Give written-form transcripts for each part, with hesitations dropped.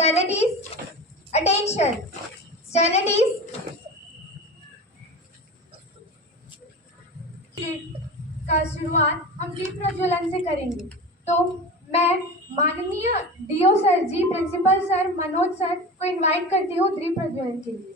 Standardies, attention. Standardies का शुरुआत हम दीप प्रज्वलन से करेंगे। तो मैं माननीय DO sir ji, principal sir Manoj sir को इनवाइट करती हूँ दीप प्रज्वलन के लिए।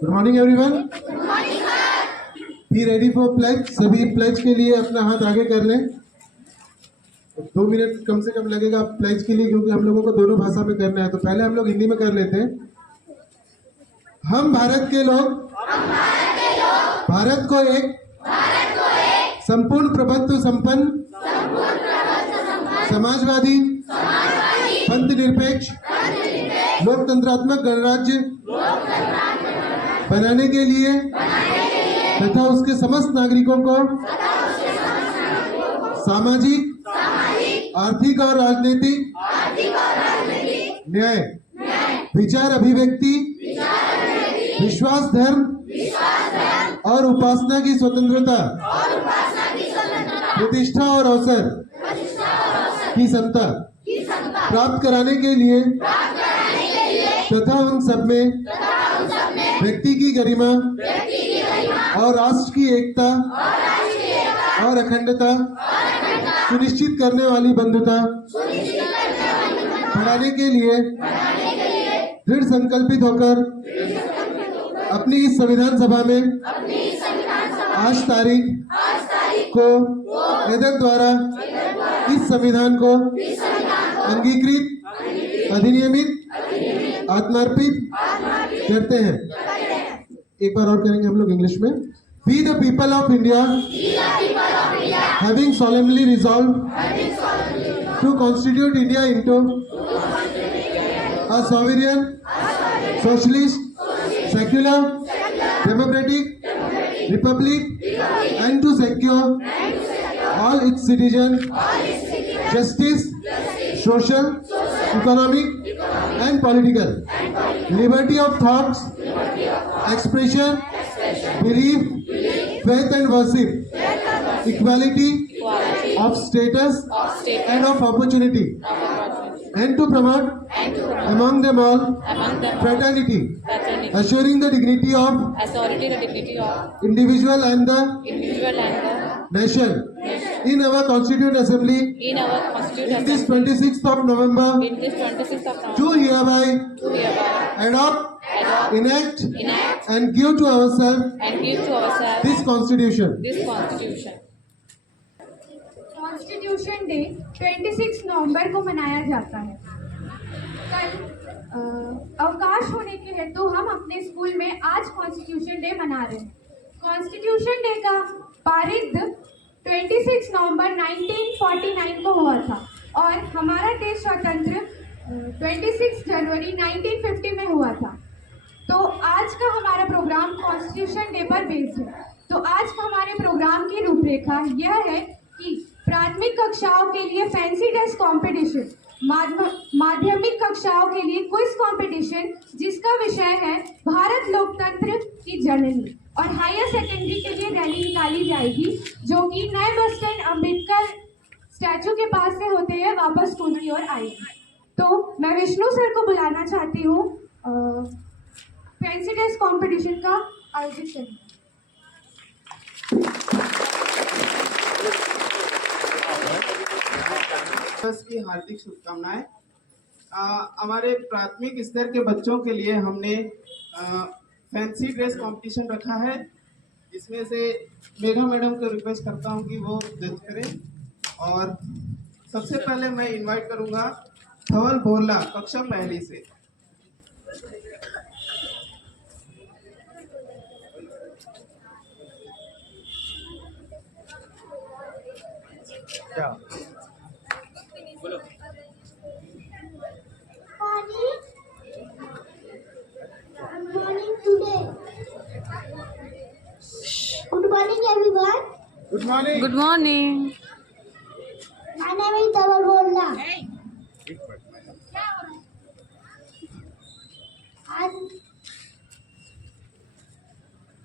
Good morning everyone. Be ready for pledge. सभी प्लेज के लिए अपना हाथ आगे कर लें। 2 मिनट कम से कम लगेगा प्लेज के लिए, क्योंकि हम लोगों को दोनों भाषा में करना है। तो पहले हम लोग हिंदी में कर लेते हैं। हम भारत के लोग भारत को एक संपूर्ण प्रभुत्व संपन्न समाजवादी पंथ निरपेक्ष लोकतंत्रात्मक गणराज्य बनाने के लिए तथा उसके समस्त नागरिकों को सामाजिक, आर्थिक और राजनीतिक न्याय, विचार अभिव्यक्ति, विश्वास, धर्म और उपासना की स्वतंत्रता, प्रतिष्ठा और अवसर की समता प्राप्त कराने के लिए तथा उन सब में व्यक्ति की गरिमा और राष्ट्र की एकता और अखंडता सुनिश्चित करने वाली बंधुता बढ़ाने के लिए दृढ़ संकल्पित होकर अपनी इस संविधान सभा में आज तारीख को एदक द्वारा इस संविधान को अंगीकृत, अधिनियमित, आत्मार्पित करते हैं। एक बार और करेंगे हम लोग इंग्लिश में। We the people of India, having solemnly resolved to constitute India into a sovereign, socialist, secular, democratic republic, and to secure all its citizens justice, social, economic, and political liberty of thoughts, expression, belief, faith and worship, equality of status and of opportunity, and to promote among them all fraternity, assuring the dignity of individual and the nation. In our Constituent Assembly, in this 26th of November, do hereby adopt, enact, and give to ourselves this Constitution. Constitution day 26 नवंबर को मनाया जाता है। कल अवकाश होने के हेतु हम अपने स्कूल में आज कॉन्स्टिट्यूशन डे मना रहे हैं। कॉन्स्टिट्यूशन डे का पारित 26 नवंबर 1949 को हुआ था और हमारा देश स्वतंत्र 26 जनवरी 1950 में हुआ था। तो आज का हमारा प्रोग्राम कॉन्स्टिट्यूशन डे पर बेस्ड है। तो आज का हमारे प्रोग्राम की रूपरेखा यह है कि प्राथमिक कक्षाओं के लिए फैंसी ड्रेस कंपटीशन, माध्यमिक कक्षाओं के लिए क्विज कंपटीशन जिसका विषय है भारत लोकतंत्र की जननी, और हायर सेकेंडरी के लिए रैली निकाली जाएगी जो कि नए बस स्टैंड अम्बेडकर स्टैचू के पास से होते हुए वापस स्कूल की ओर आएगी। तो मैं विष्णु सर को बुलाना चाहती हूँ फैंसी ड्रेस कंपटीशन का आयोजित करने। की हार्दिक शुभकामनाएं। हमारे प्राथमिक स्तर के बच्चों के लिए हमने फैंसी ड्रेस कंपटीशन रखा है। इसमें से मेघा मैडम को रिक्वेस्ट करता हूँ कि वो जज करें। और सबसे पहले मैं इनवाइट करूंगा धवल बोरला कक्षा पहली से। Morning. Morning today. Good morning everyone. Good morning. Good morning. My name is Dhaval Bolla. And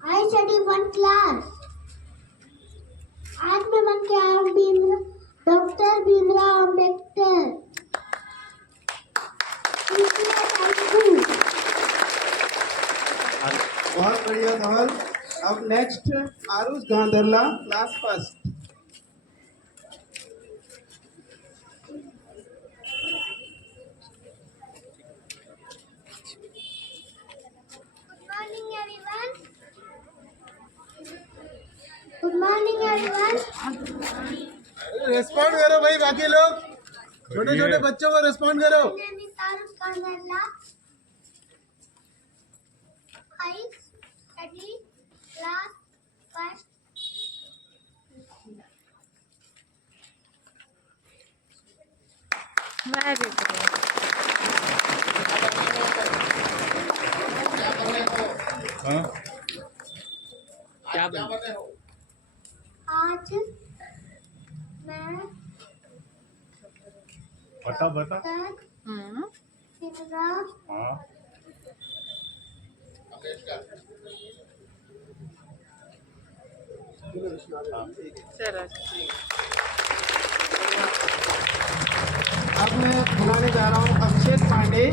I study one class. आज मैं बन के आया हूँ डॉक्टर भीमराव अम्बेडकर। बहुत बढ़िया धवल। अब next Aarush Gandharla class first. Good morning everyone. Good morning everyone. Respond करो भाई, बाकी लोग छोटे छोटे बच्चों को रेस्पॉन्ड करो। My name is Arush Kandala. I study class first. Very good. क्या बने? आज मैं बता बता। डॉक्टर भीमराव हाँ चलो अब मैं बुलाने जा रहा हूँ Abhishek Pandey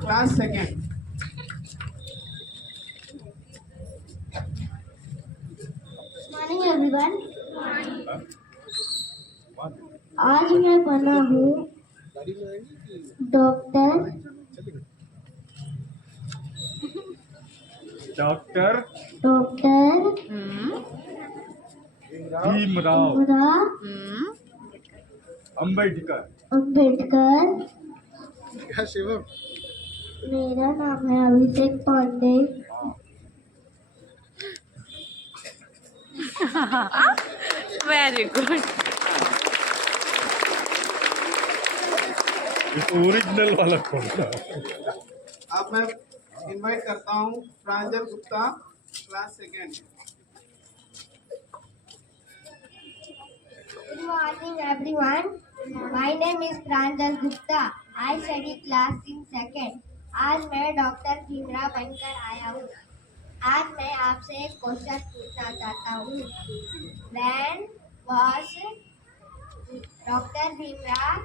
class second. Morning everyone. आज मैं बना हूँ doctor doctor doctor Bhimrao Bhimrao Ambedkar. Ambedkar. क्या शिवम? मेरा नाम है Abhishek Pandey. Very good. Original वाला कौन था? अब मैं इनवाइट करता हूँ Pranjal Gupta class second. Good morning everyone. My name is Pranjal Gupta. I study class in second. आज मैं डॉक्टर भीमराव बनकर आया हूँ। आज मैं आपसे एक क्वेश्चन पूछना चाहता हूँ। When was doctor Bhimrao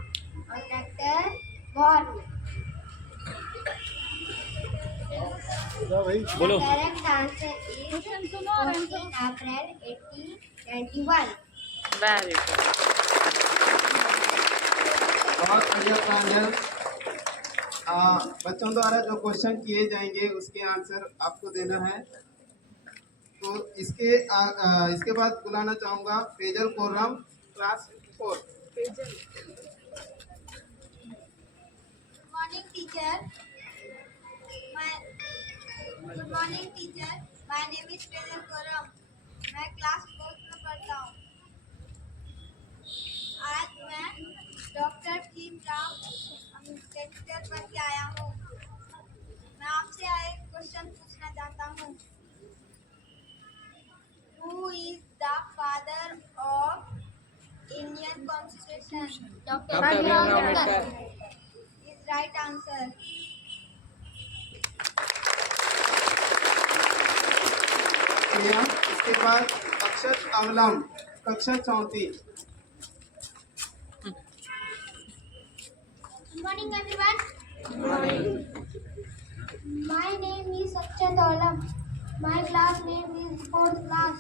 Ambedkar born? बोलो। The correct answer is 14 April 1891. Very good. बहुत बढ़िया प्रांजल। बच्चों द्वारा जो क्वेश्चन किए जाएंगे उसके आंसर आपको देना है। तो इसके बाद बुलाना चाहूंगा फेजल कोरम class 4। Morning teacher. Good morning teacher. My name is Pedal Koram. मैं क्लास 4 में पढ़ता हूँ। आज मैं डॉक्टर भीमराव अम्बेडकर बन के आया हूँ। मैं आपसे एक क्वेश्चन पूछना चाहता हूँ। Who is the father of Indian Constitution? Dr. Bhimrao Ambedkar. Is right answer. बढ़िया। इसके बाद अक्षत अवलम कक्षा 34। Good morning everyone. My name is Akshat Olam. My class name is 4th class.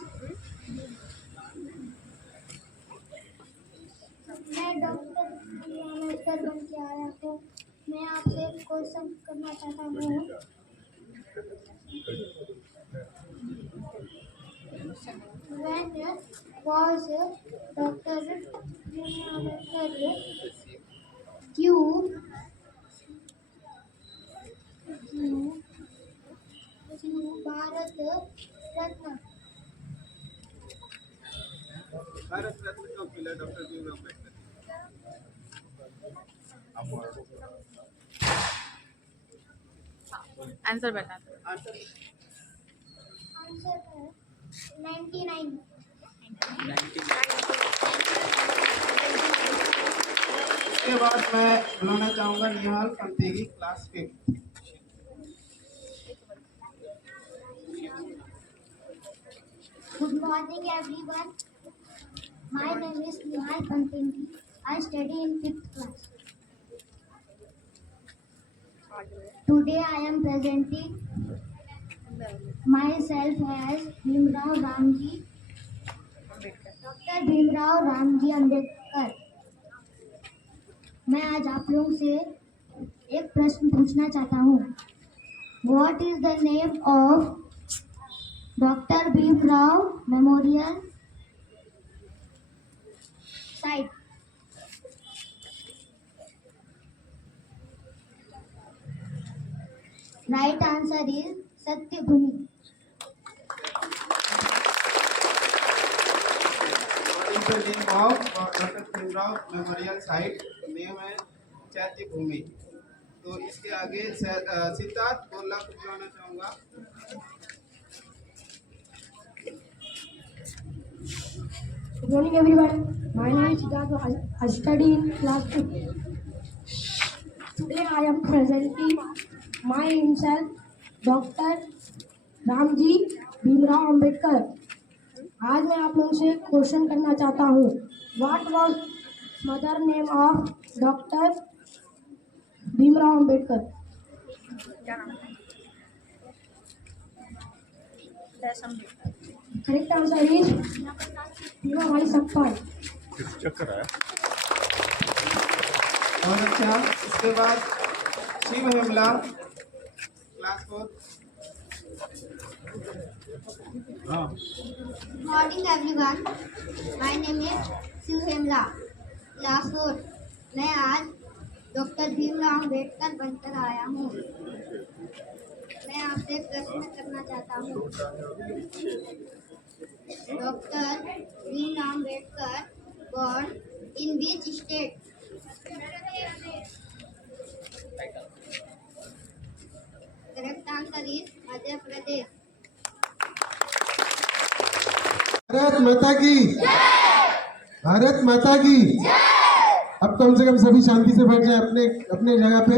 मैं डॉक्टर अम्बेडकर बन के आया हूँ। मैं आपसे एक क्वेश्चन करना चाहता हूँ। When was Dr. Ambedkar due Bharat Ratna? Bharat Ratna कब मिला डॉक्टर भीमराव अम्बेडकर? आंसर बता दो। Answer Answer 99. इसके बाद मैं बुलाना चाहूंगा निहाल संतेगी class 5। Good morning, everyone. My name is Nihal Pantingi. I study in 5th class. Today I am presenting myself as Bhimrao Ramji, Dr. Bhimrao Ramji Ambedkar. मैं आज आप लोगों से एक प्रश्न पूछना चाहता हूँ। What is the name of Dr. Bhimrao Memorial Site? Right answer is Satyabhumi. What is the name of doctor Bhimrao memorial site? Name है चैत्य भूमि। तो इसके आगे सिद्धार्थ गोला को बुलाना चाहूंगा। Good morning, everyone. My name is Siddharth. I study in class 2. Today I am presenting my himself, Dr. Ramji Bhimrao Ambedkar. आज मैं आप लोगों से क्वेश्चन करना चाहता हूँ। What was mother name of Dr. Bhimrao Ambedkar? Correct answer is Bhimrao Sakpai. चक्कर है। बहुत अच्छा। इसके बाद शिव हेमला क्लास 4। हाँ। Good morning, everyone. My name is Shiv Hemla, class 4. मैं आज डॉक्टर भीमराव अम्बेडकर बनकर आया हूँ। मैं आपसे प्रश्न करना चाहता हूँ। Doctor Bhimrao Ambedkar born in which state? Correct answer is Madhya Pradesh. Bharat माता की भारत माता की। अब कम से कम सभी शांति से बैठ जाए अपने अपने जगह पे।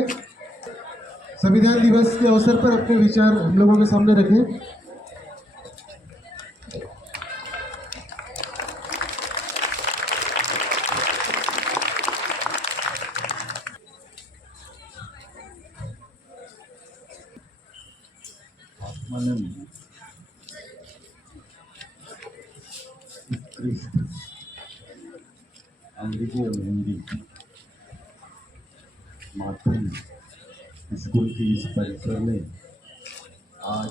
संविधान दिवस के अवसर पर अपने विचार हम लोगों के सामने रखें। अंग्रेजी और हिंदी माध्यम स्कूल की इस परिसर में आज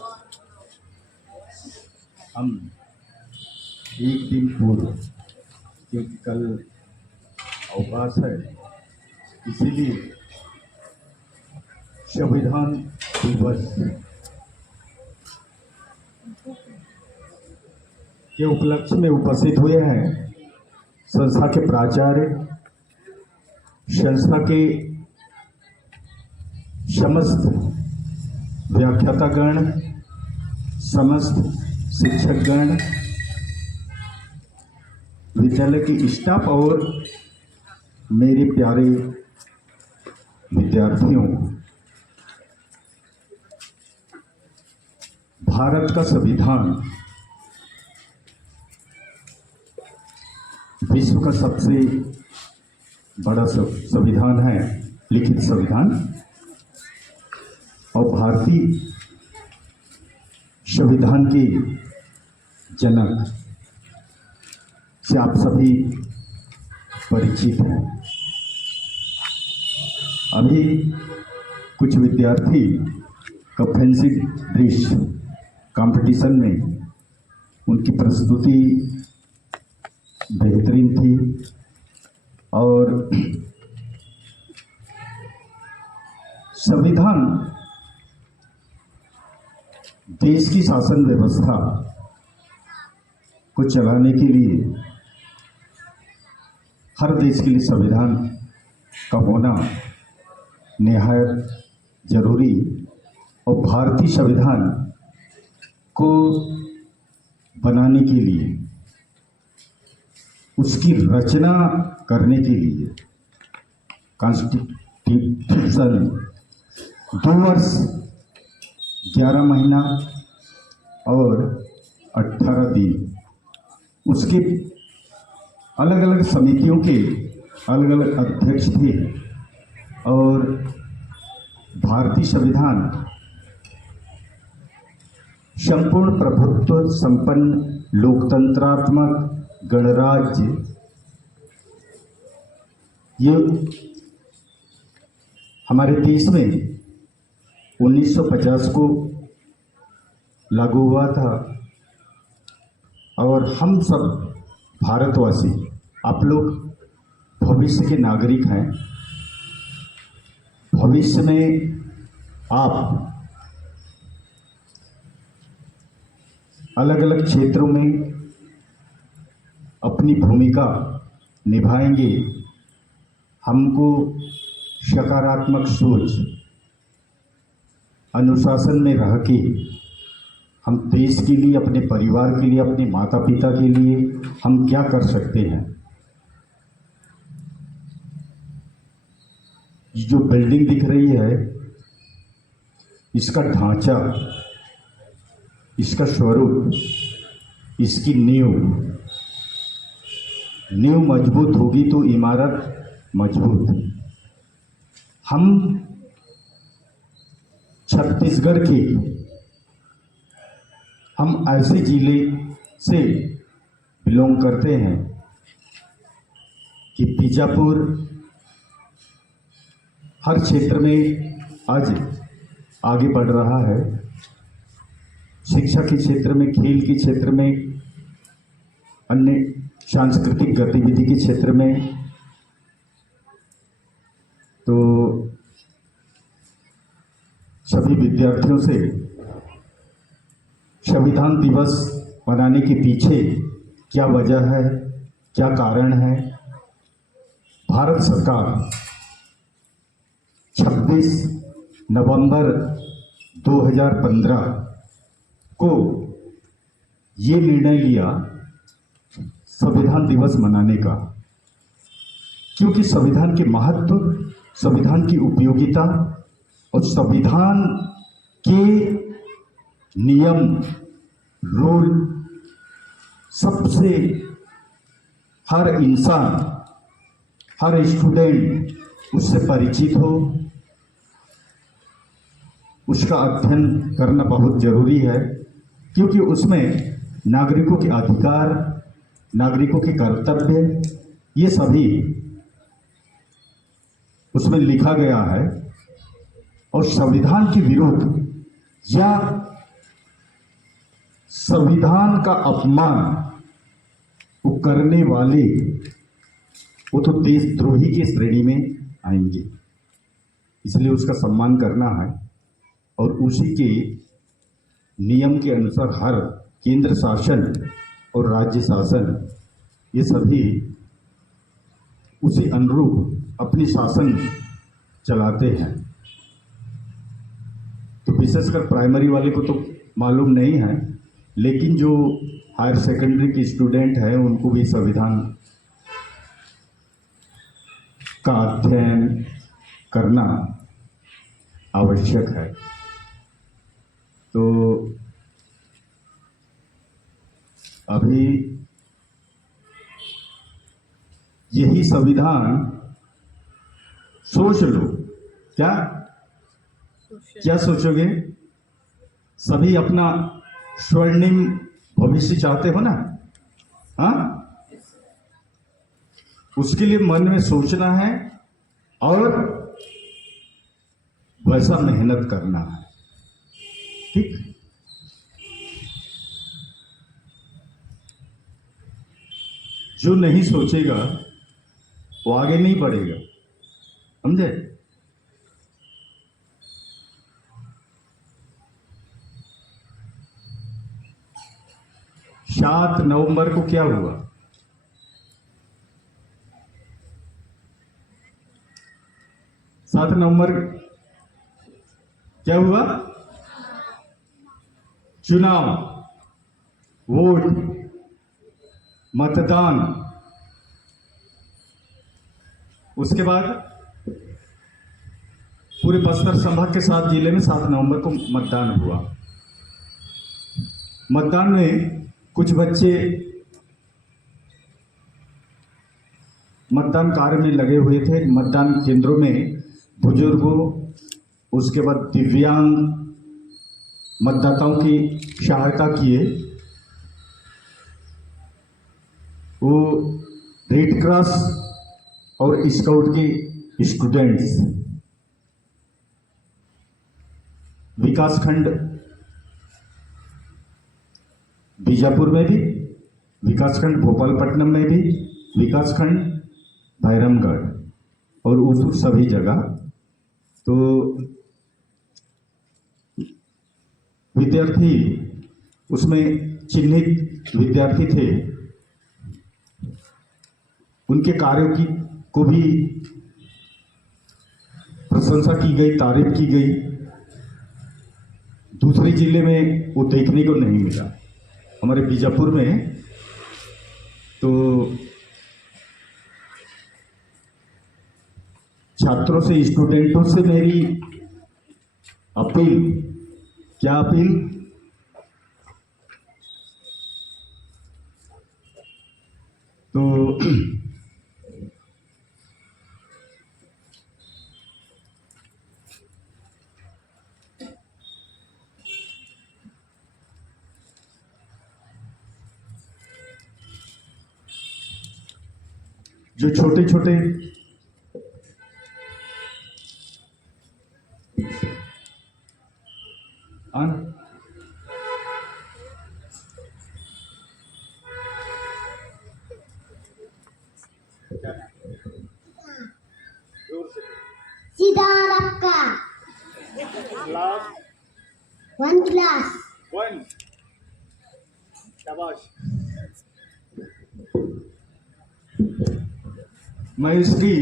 हम एक दिन पूर्व, क्योंकि कल अवकाश है, इसीलिए संविधान दिवस के उपलक्ष्य में उपस्थित हुए हैं संस्था के प्राचार्य, संस्था के समस्त व्याख्यातागण, समस्त शिक्षकगण, विद्यालय की स्टाफ और मेरे प्यारे विद्यार्थियों। भारत का संविधान विश्व का सबसे बड़ा संविधान है, लिखित संविधान। और भारतीय संविधान के जनक से आप सभी परिचित हैं। अभी कुछ विद्यार्थी का फैंसी दृश्य कंपटीशन में उनकी प्रस्तुति बेहतरीन थी और संविधान देश की शासन व्यवस्था को चलाने के लिए हर देश के लिए संविधान का होना निहायत जरूरी और भारतीय संविधान को बनाने के लिए उसकी रचना करने के लिए कॉन्स्टिट्यूशन 2 वर्ष 11 महीना और 18 दिन उसके अलग अलग समितियों के अलग अलग अध्यक्ष थे और भारतीय संविधान संपूर्ण प्रभुत्व संपन्न लोकतंत्रात्मक गणराज्य ये हमारे देश में 1950 को लागू हुआ था और हम सब भारतवासी आप लोग भविष्य के नागरिक हैं। भविष्य में आप अलग अलग क्षेत्रों में अपनी भूमिका निभाएंगे। हमको सकारात्मक सोच अनुशासन में रह के हम देश के लिए, अपने परिवार के लिए, अपने माता पिता के लिए हम क्या कर सकते हैं। ये जो बिल्डिंग दिख रही है इसका ढांचा, इसका स्वरूप, इसकी नींव मजबूत होगी तो इमारत मजबूत। हम छत्तीसगढ़ के हम ऐसे जिले से बिलोंग करते हैं कि बीजापुर हर क्षेत्र में आज आगे बढ़ रहा है। शिक्षा के क्षेत्र में, खेल के क्षेत्र में, अन्य सांस्कृतिक गतिविधि के क्षेत्र में। तो सभी विद्यार्थियों से संविधान दिवस मनाने के पीछे क्या वजह है, क्या कारण है। भारत सरकार 26 नवंबर 2015 को ये निर्णय लिया संविधान दिवस मनाने का, क्योंकि संविधान के महत्व, संविधान की उपयोगिता और संविधान के नियम, रूल सबसे हर इंसान, हर स्टूडेंट उससे परिचित हो, उसका अध्ययन करना बहुत जरूरी है। क्योंकि उसमें नागरिकों के अधिकार, नागरिकों के कर्तव्य, ये सभी उसमें लिखा गया है। और संविधान के विरुद्ध या संविधान का अपमान वो करने वाले वो तो देशद्रोही की श्रेणी में आएंगे। इसलिए उसका सम्मान करना है और उसी के नियम के अनुसार हर केंद्र शासन और राज्य शासन ये सभी उसी अनुरूप अपनी शासन चलाते हैं। तो विशेषकर प्राइमरी वाले को तो मालूम नहीं है, लेकिन जो हायर सेकेंडरी के स्टूडेंट हैं उनको भी संविधान का अध्ययन करना आवश्यक है। तो अभी यही संविधान सोच लो, क्या सोचोगे? सभी अपना स्वर्णिम भविष्य चाहते हो ना? हाँ, उसके लिए मन में सोचना है और वैसा मेहनत करना है। ठीक, जो नहीं सोचेगा वो आगे नहीं बढ़ेगा, समझे? सात नवंबर को क्या हुआ? सात नवंबर क्या हुआ? चुनाव, वोट, मतदान। उसके बाद पूरे बस्तर संभाग के 7 जिले में 7 नवंबर को मतदान हुआ। मतदान में कुछ बच्चे मतदान कार्य में लगे हुए थे। मतदान केंद्रों में बुजुर्गों, उसके बाद दिव्यांग मतदाताओं की सहायता किए। वो रेड क्रॉस और स्काउट के स्टूडेंट्स विकासखंड बीजापुर में भी, विकासखंड भोपालपट्टनम में भी, विकासखंड भैरमगढ़ और उधर सभी जगह तो विद्यार्थी उसमें चिन्हित विद्यार्थी थे। उनके कार्यों की को भी प्रशंसा की गई, तारीफ की गई। दूसरे जिले में वो देखने को नहीं मिला। हमारे बीजापुर में तो छात्रों से, स्टूडेंटों से मेरी अपील, क्या अपील? तो जो छोटे छोटे सीधा रखा 1 क्लास। शाबाश। मैं इसकी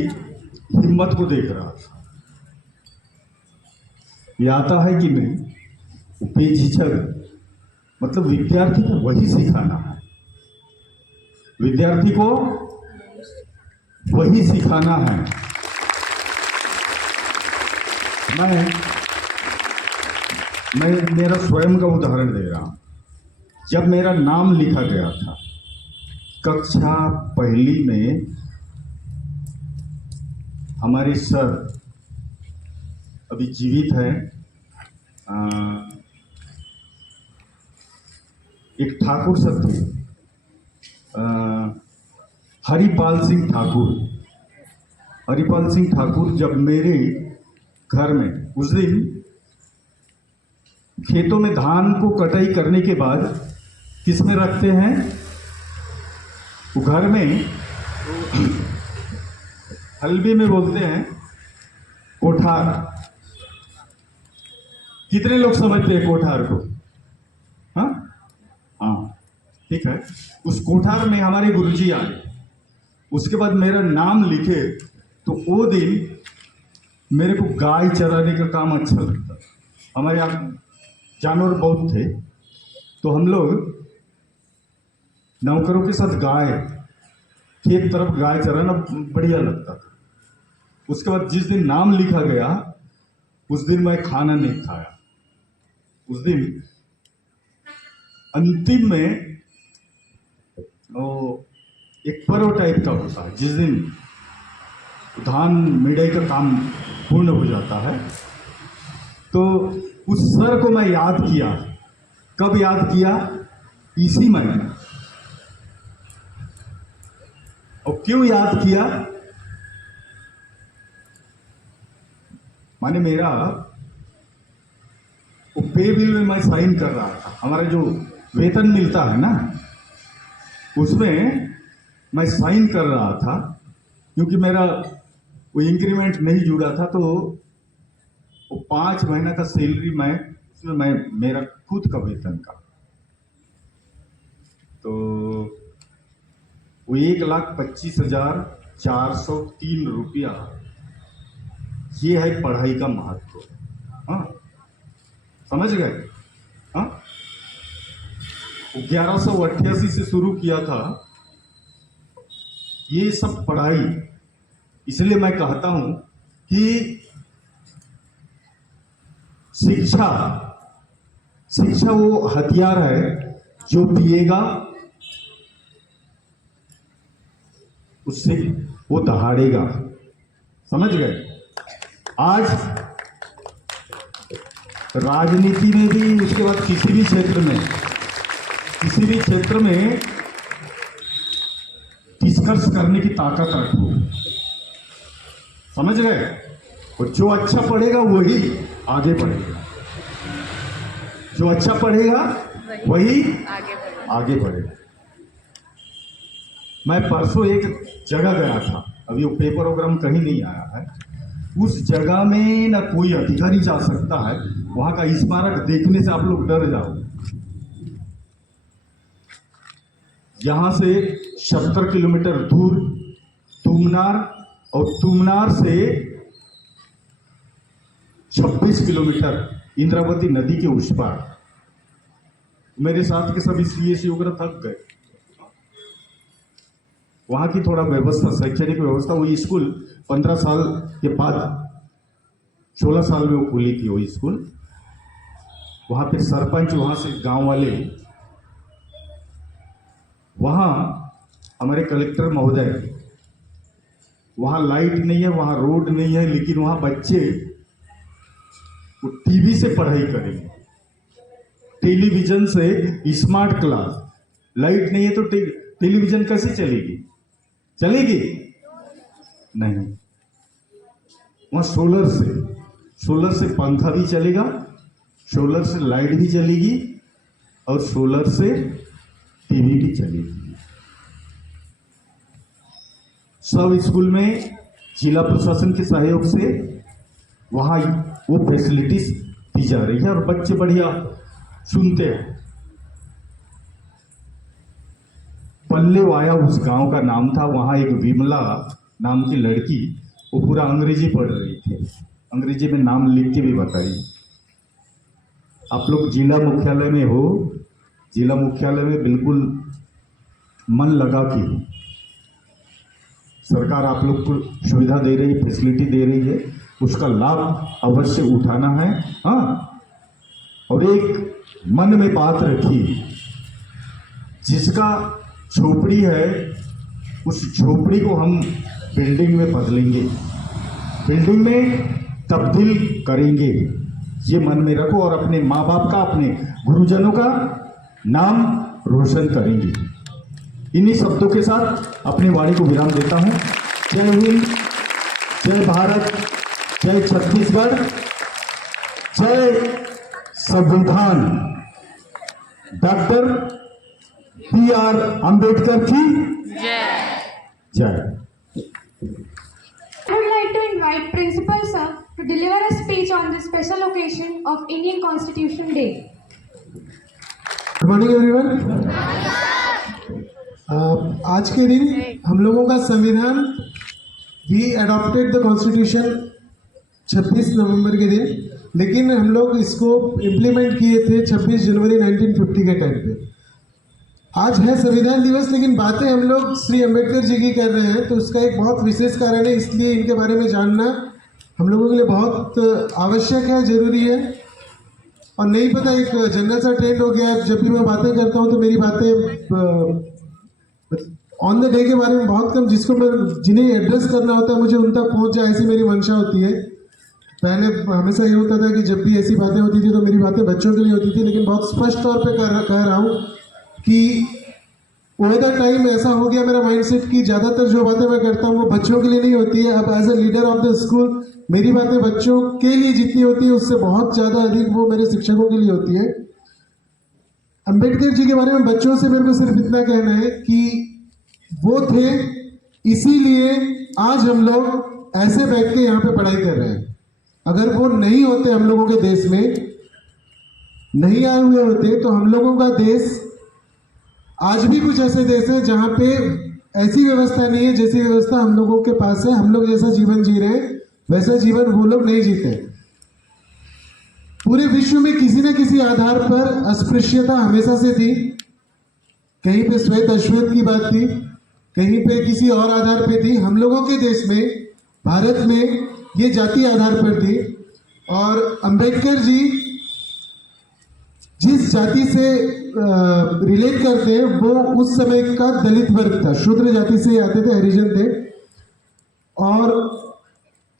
हिम्मत को देख रहा था, ये आता है कि नहीं, बेझिझक। मतलब विद्यार्थी को वही सिखाना है, विद्यार्थी को वही सिखाना है। मैं मेरा स्वयं का उदाहरण दे रहा हूं। जब मेरा नाम लिखा गया था कक्षा 1 में, हमारे सर अभी जीवित है, एक ठाकुर सर थे, हरिपाल सिंह ठाकुर। हरिपाल सिंह ठाकुर जब मेरे घर में, उस दिन खेतों में धान को कटाई करने के बाद किस में रखते हैं? वो घर में हल्बी में बोलते हैं कोठार। कितने लोग समझते हैं कोठार को? हाँ हाँ, ठीक है। उस कोठार में हमारे गुरुजी आए, उसके बाद मेरा नाम लिखे, तो वो दिन मेरे को गाय चराने का काम अच्छा लगता। हमारे यहाँ जानवर बहुत थे, तो हम लोग नौकरों के साथ गाय, खेत तरफ गाय चराना बढ़िया लगता था। उसके बाद जिस दिन नाम लिखा गया, उस दिन मैं खाना नहीं खाया। उस दिन अंतिम में एक पर्व टाइप का होता है, जिस दिन धान मिठाई का काम पूर्ण हो जाता है। तो उस सर को मैं याद किया। कब याद किया? इसी महीने। और क्यों याद किया? माने मेरा वो पे बिल में मैं साइन कर रहा था। हमारे जो वेतन मिलता है ना, उसमें मैं साइन कर रहा था, क्योंकि मेरा वो इंक्रीमेंट नहीं जुड़ा था, तो वो 5 महीना का सैलरी उसमें मैं मेरा खुद का वेतन का, तो वो 1,25,403 रुपया, ये है पढ़ाई का महत्व। हाँ, समझ गए? हाँ, 1188 से शुरू किया था ये सब पढ़ाई। इसलिए मैं कहता हूं कि शिक्षा वो हथियार है जो पिएगा उससे वो दहाड़ेगा। समझ गए? आज राजनीति में भी, उसके बाद किसी भी क्षेत्र में डिस्कस करने की ताकत रखो। समझ गए? और जो अच्छा पढ़ेगा वही आगे बढ़ेगा, जो अच्छा पढ़ेगा वही आगे बढ़ेगा। मैं परसों एक जगह गया था, अभी वो पेपरोग्राम कहीं नहीं आया है। उस जगह में ना कोई अधिकारी जा सकता है, वहां का स्मारक देखने से आप लोग डर जाओ। यहां से 70 किलोमीटर दूर तुमनार, और तुमनार से 26 किलोमीटर इंद्रावती नदी के उस पार। मेरे साथ के सभी CSE वगैरह थक गए। वहां की थोड़ा व्यवस्था, शैक्षणिक व्यवस्था, वो स्कूल 15 साल के बाद 16 साल में वो खुली थी वो स्कूल। वहां पे सरपंच, वहां से गांव वाले, वहां हमारे कलेक्टर महोदय, वहां लाइट नहीं है, वहां रोड नहीं है, लेकिन वहां बच्चे वो टीवी से पढ़ाई करेंगे, टेलीविजन से, स्मार्ट क्लास। लाइट नहीं है तो टेलीविजन कैसे चलेगी? नहीं। वहां सोलर से पंखा भी चलेगा, सोलर से लाइट भी चलेगी, और सोलर से टीवी भी चलेगी। सब स्कूल में जिला प्रशासन के सहयोग से वहां वो फैसिलिटीज दी जा रही है, और बच्चे बढ़िया सुनते हैं। पल्लेवाया उस गांव का नाम था। वहां एक विमला नाम की लड़की, वो पूरा अंग्रेजी पढ़ रही थी, अंग्रेजी में नाम लिख के भी बताई। आप लोग जिला मुख्यालय में हो, जिला मुख्यालय में बिल्कुल मन लगा कि सरकार आप लोग को सुविधा दे रही है, फैसिलिटी दे रही है, उसका लाभ अवश्य उठाना है। हाँ, और एक मन में बात रखिए, जिसका झोपड़ी है उस झोपड़ी को हम बिल्डिंग में बदलेंगे, बिल्डिंग में तब्दील करेंगे, ये मन में रखो, और अपने माँ बाप का, अपने गुरुजनों का नाम रोशन करेंगे। इन्हीं शब्दों के साथ अपनी वाणी को विराम देता हूँ। जय हिंद, जय भारत, जय छत्तीसगढ़, जय संविधान डॉक्टर B.R. अम्बेडकर की जय। I would like to invite Principal Sir to deliver a speech on this special occasion of Indian Constitution Day. Good morning everyone. आज के दिन हम लोगों का संविधान, वी अडॉप्टेड द कॉन्स्टिट्यूशन 26 नवंबर के दिन, लेकिन हम लोग इसको इम्प्लीमेंट किए थे 26 जनवरी 1950 के टाइम पे। आज है संविधान दिवस, लेकिन बातें हम लोग श्री अम्बेडकर जी की कर रहे हैं, तो उसका एक बहुत विशेष कारण है, इसलिए इनके बारे में जानना हम लोगों के लिए बहुत आवश्यक है, ज़रूरी है। और नहीं पता, एक जनरल सा ट्रेंड हो गया है, जब भी मैं बातें करता हूँ तो मेरी बातें ऑन द डे के बारे में बहुत कम, जिन्हें एड्रेस करना होता है मुझे उन तक पहुँच जाए, ऐसी मेरी मंशा होती है। पहले हमेशा ये होता था कि जब भी ऐसी बातें होती थी तो मेरी बातें बच्चों के लिए होती थी, लेकिन बहुत स्पष्ट तौर पे कह रहा हूँ कि ओवर द टाइम ऐसा हो गया मेरा माइंडसेट कि ज़्यादातर जो बातें मैं करता हूँ वो बच्चों के लिए नहीं होती है। अब as a leader of the school मेरी बातें बच्चों के लिए जितनी होती है उससे बहुत ज़्यादा अधिक वो मेरे शिक्षकों के लिए होती है। अम्बेडकर जी के बारे में बच्चों से मेरे को सिर्फ इतना कहना है कि वो थे, इसीलिए आज हम लोग ऐसे बैठ के यहाँ पे पढ़ाई कर रहे हैं। अगर वो नहीं होते, हम लोगों के देश में नहीं आए हुए होते, तो हम लोगों का देश आज भी कुछ ऐसे देश है जहाँ पे ऐसी व्यवस्था नहीं है जैसी व्यवस्था हम लोगों के पास है। हम लोग जैसा जीवन जी रहे हैं वैसा जीवन वो लोग नहीं जीते। पूरे विश्व में किसी न किसी आधार पर अस्पृश्यता हमेशा से थी। कहीं पे श्वेत अश्वेत की बात थी, कहीं पे किसी और आधार पे थी। हम लोगों के देश में, भारत में, ये जाति आधार पर थी। और अंबेडकर जी जिस जाति से रिलेट करते हैं वो उस समय का दलित वर्ग था, शूद्र जाति से आते थे, हरिजन थे। और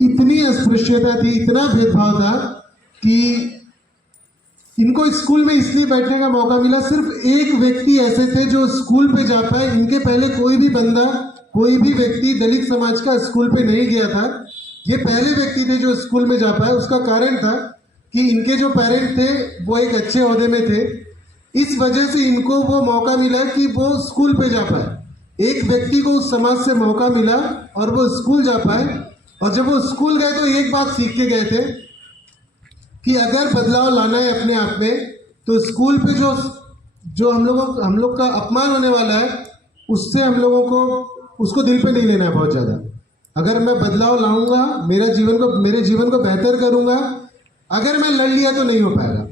इतनी अस्पृश्यता थी, इतना भेदभाव था कि इनको स्कूल में इसलिए बैठने का मौका मिला। सिर्फ एक व्यक्ति ऐसे थे जो स्कूल पे जा पाए। इनके पहले कोई भी बंदा, कोई भी व्यक्ति दलित समाज का स्कूल पे नहीं गया था। ये पहले व्यक्ति थे जो स्कूल में जा पाए। उसका कारण था कि इनके जो पेरेंट थे वो एक अच्छे ओहदे में थे। इस वजह से इनको वो मौका मिला कि वो स्कूल पे जा पाए। एक व्यक्ति को उस समाज से मौका मिला और वो स्कूल जा पाए। और जब वो स्कूल गए तो एक बात सीख के गए थे कि अगर बदलाव लाना है अपने आप में, तो स्कूल पे जो हम लोग का अपमान होने वाला है, उससे हम लोगों को उसको दिल पे नहीं लेना है बहुत ज़्यादा। अगर मैं बदलाव लाऊंगा, मेरे जीवन को बेहतर करूंगा, अगर मैं लड़ लिया तो नहीं हो पाएगा।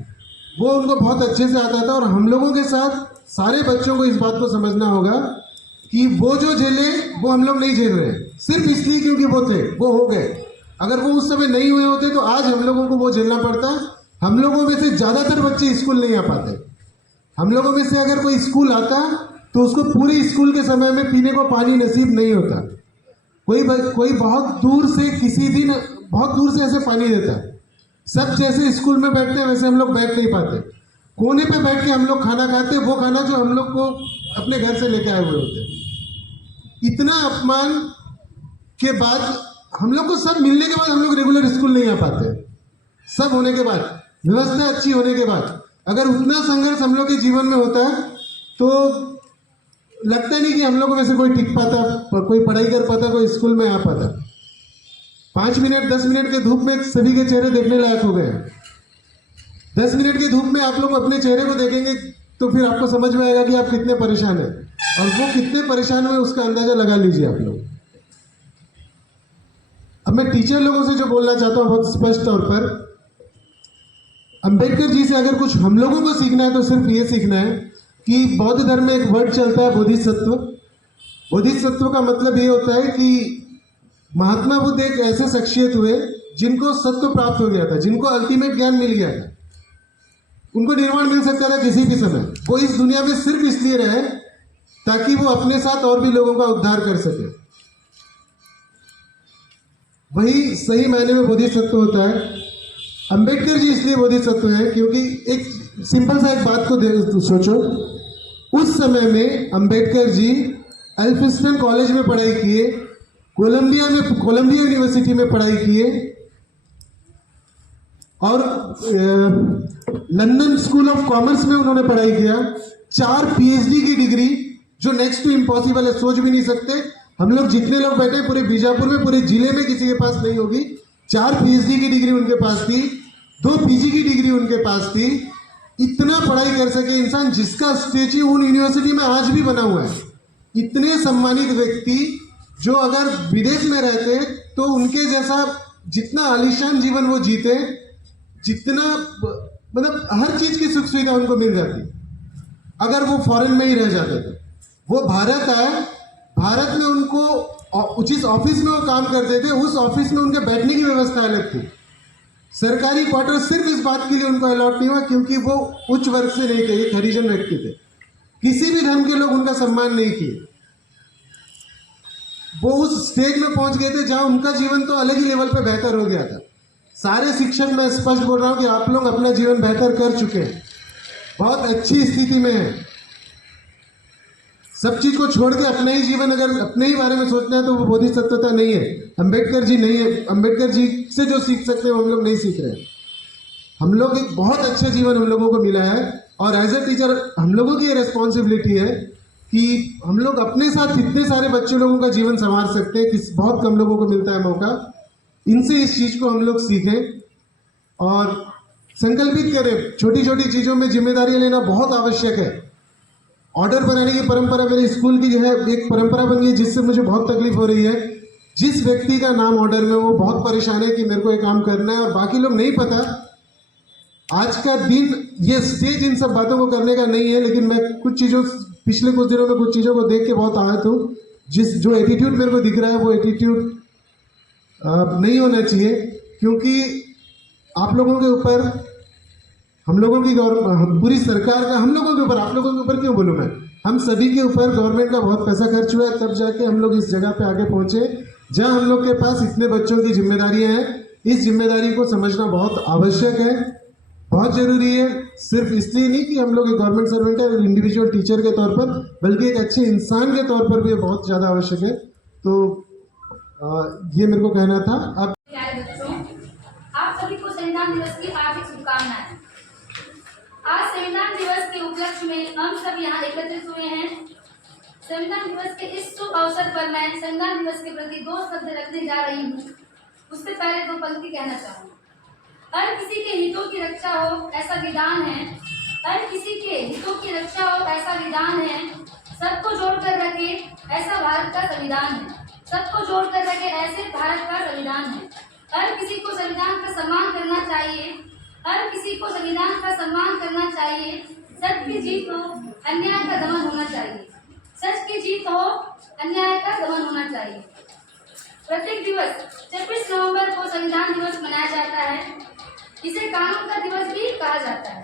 वो उनको बहुत अच्छे से आता था। और हम लोगों के साथ सारे बच्चों को इस बात को समझना होगा कि वो जो झेले वो हम लोग नहीं झेल रहे हैं सिर्फ इसलिए क्योंकि वो थे, वो हो गए। अगर वो उस समय नहीं हुए होते तो आज हम लोगों को वो झेलना पड़ता। हम लोगों में से ज़्यादातर बच्चे स्कूल नहीं आ पाते। हम लोगों में से अगर कोई स्कूल आता तो उसको पूरे स्कूल के समय में पीने को पानी नसीब नहीं होता। कोई बहुत दूर से किसी दिन बहुत दूर से ऐसे पानी देता। सब जैसे स्कूल में बैठते हैं वैसे हम लोग बैठ नहीं पाते। कोने पे बैठ के हम लोग खाना खाते, वो खाना जो हम लोग को अपने घर से लेके आए हुए होते। इतना अपमान के बाद हम लोग को सब मिलने के बाद हम लोग रेगुलर स्कूल नहीं आ पाते। सब होने के बाद, व्यवस्था अच्छी होने के बाद, अगर उतना संघर्ष हम लोग के जीवन में होता है तो लगता नहीं कि हम लोगों में से कोई टिक पाता, कोई पढ़ाई कर पाता, कोई स्कूल में आ पाता। 5 मिनट 10 मिनट के धूप में सभी के चेहरे देखने लायक हो गए। 10 मिनट की धूप में आप लोग अपने चेहरे को देखेंगे तो फिर आपको समझ में आएगा कि आप कितने परेशान हैं। और वो कितने परेशान हुए उसका अंदाजा लगा लीजिए आप लोग। अब मैं टीचर लोगों से जो बोलना चाहता हूँ बहुत स्पष्ट तौर पर, अंबेडकर जी से अगर कुछ हम लोगों को सीखना है तो सिर्फ ये सीखना है कि बौद्ध धर्म में एक वर्ड चलता है बोधिसत्व। बोधिसत्व का मतलब ये होता है कि महात्मा बुद्ध एक ऐसे शख्सियत हुए जिनको सत्व प्राप्त हो गया था, जिनको अल्टीमेट ज्ञान मिल गया था। उनको निर्वाण मिल सकता था किसी भी समय। वो इस दुनिया में सिर्फ इसलिए रहे ताकि वो अपने साथ और भी लोगों का उद्धार कर सके। वही सही मायने में बोधिसत्व होता है। अंबेडकर जी इसलिए बोधिसत्व है क्योंकि एक सिंपल सा एक बात को सोचो। उस समय में अंबेडकर जी एल्फिंस्टन कॉलेज में पढ़ाई किए, कोलंबिया यूनिवर्सिटी में पढ़ाई किए और लंदन स्कूल ऑफ कॉमर्स में उन्होंने पढ़ाई किया। 4 पीएचडी की डिग्री, जो नेक्स्ट टू इम्पॉसिबल है, सोच भी नहीं सकते। हम लोग जितने लोग बैठे पूरे बीजापुर में, पूरे जिले में किसी के पास नहीं होगी। 4 पीएचडी की डिग्री उनके पास थी, 2 पीजी की डिग्री उनके पास थी। इतना पढ़ाई कर सके इंसान जिसका स्टेच्यू उन यूनिवर्सिटी में आज भी बना हुआ है। इतने सम्मानित व्यक्ति जो अगर विदेश में रहते तो उनके जैसा जितना आलीशान जीवन वो जीते, जितना मतलब हर चीज की सुख सुविधा उनको मिल जाती अगर वो फॉरेन में ही रह जाते थे। वो भारत आए, भारत में उनको जिस ऑफिस में वो काम करते थे उस ऑफिस में उनके बैठने की व्यवस्था अलग थी। सरकारी क्वार्टर सिर्फ इस बात के लिए उनको अलॉट नहीं हुआ क्योंकि वो उच्च वर्ग से नहीं थे, एक हरिजन व्यक्ति थे। किसी भी धर्म के लोग उनका सम्मान नहीं किए। वो उस स्टेज में पहुंच गए थे जहां उनका जीवन तो अलग ही लेवल पे बेहतर हो गया था। सारे शिक्षक, मैं स्पष्ट बोल रहा हूं कि आप लोग अपना जीवन बेहतर कर चुके हैं, बहुत अच्छी स्थिति में हैं। सब चीज को छोड़ के अपना ही जीवन, अगर अपने ही बारे में सोचना है तो वो बोधिसत्वता नहीं है, अंबेडकर जी नहीं है। अंबेडकर जी से जो सीख सकते हैं वो हम लोग नहीं सीख रहे हैं। हम लोग एक बहुत अच्छा जीवन हम लोगों को मिला है और एज ए टीचर हम लोगों की ये रिस्पॉन्सिबिलिटी है कि हम लोग अपने साथ कितने सारे बच्चे लोगों का जीवन संवार सकते हैं, किस बहुत कम लोगों को मिलता है मौका। इनसे इस चीज़ को हम लोग सीखें और संकल्पित करें। छोटी छोटी चीज़ों में जिम्मेदारी लेना बहुत आवश्यक है। ऑर्डर बनाने की परंपरा मेरे स्कूल की जो है एक परंपरा बन गई, जिससे मुझे बहुत तकलीफ हो रही है। जिस व्यक्ति का नाम ऑर्डर में, वो बहुत परेशान है कि मेरे को ये काम करना है और बाकी लोग नहीं पता। आज का दिन ये स्टेज इन सब बातों को करने का नहीं है, लेकिन मैं कुछ चीज़ों पिछले कुछ दिनों में कुछ चीज़ों को देख के बहुत आहत हूँ। जो एटीट्यूड मेरे को दिख रहा है वो एटीट्यूड नहीं होना चाहिए, क्योंकि आप लोगों के ऊपर, हम लोगों की पूरी सरकार का, हम लोगों के ऊपर, आप लोगों के ऊपर क्यों बोलूँ मैं, हम सभी के ऊपर गवर्नमेंट का बहुत पैसा खर्च हुआ है, तब जाके हम लोग इस जगह पे आगे पहुँचे जहाँ हम लोग के पास इतने बच्चों की जिम्मेदारियाँ हैं। इस जिम्मेदारी को समझना बहुत आवश्यक है, बहुत जरूरी है। सिर्फ इसलिए नहीं कि हम लोग एक गवर्नमेंट सर्वेंट है, इंडिविजुअल टीचर के तौर पर, बल्कि एक अच्छे इंसान के तौर पर भी बहुत ज़्यादा आवश्यक है। तो ये मेरे को कहना था। अब प्यारे बच्चों, आप सभी को संविधान दिवस की हार्दिक शुभकामनाएं। आज संविधान दिवस के उपलक्ष्य में हम सब यहाँ एकत्रित हुए हैं। संविधान दिवस के इस शुभ अवसर पर मैं संविधान दिवस के प्रति 2 शब्द रखने जा रही हूँ। उससे पहले 2 पंक्ति कहना चाहूँगी। हर किसी के हितों की रक्षा हो ऐसा विधान है, हर किसी के हितों की रक्षा हो ऐसा विधान है, सबको जोड़कर रखे ऐसा भारत का संविधान है, सबको जोड़कर रखे ऐसे भारत का संविधान है। हर किसी को संविधान का सम्मान करना चाहिए, हर किसी को संविधान का सम्मान करना चाहिए। सत्य की जीत हो, अन्याय का दमन होना चाहिए, सच की जीत हो, अन्याय का दमन होना चाहिए। प्रत्येक दिवस 26 नवंबर को संविधान दिवस मनाया जाता है। इसे कानून का दिवस भी कहा जाता है,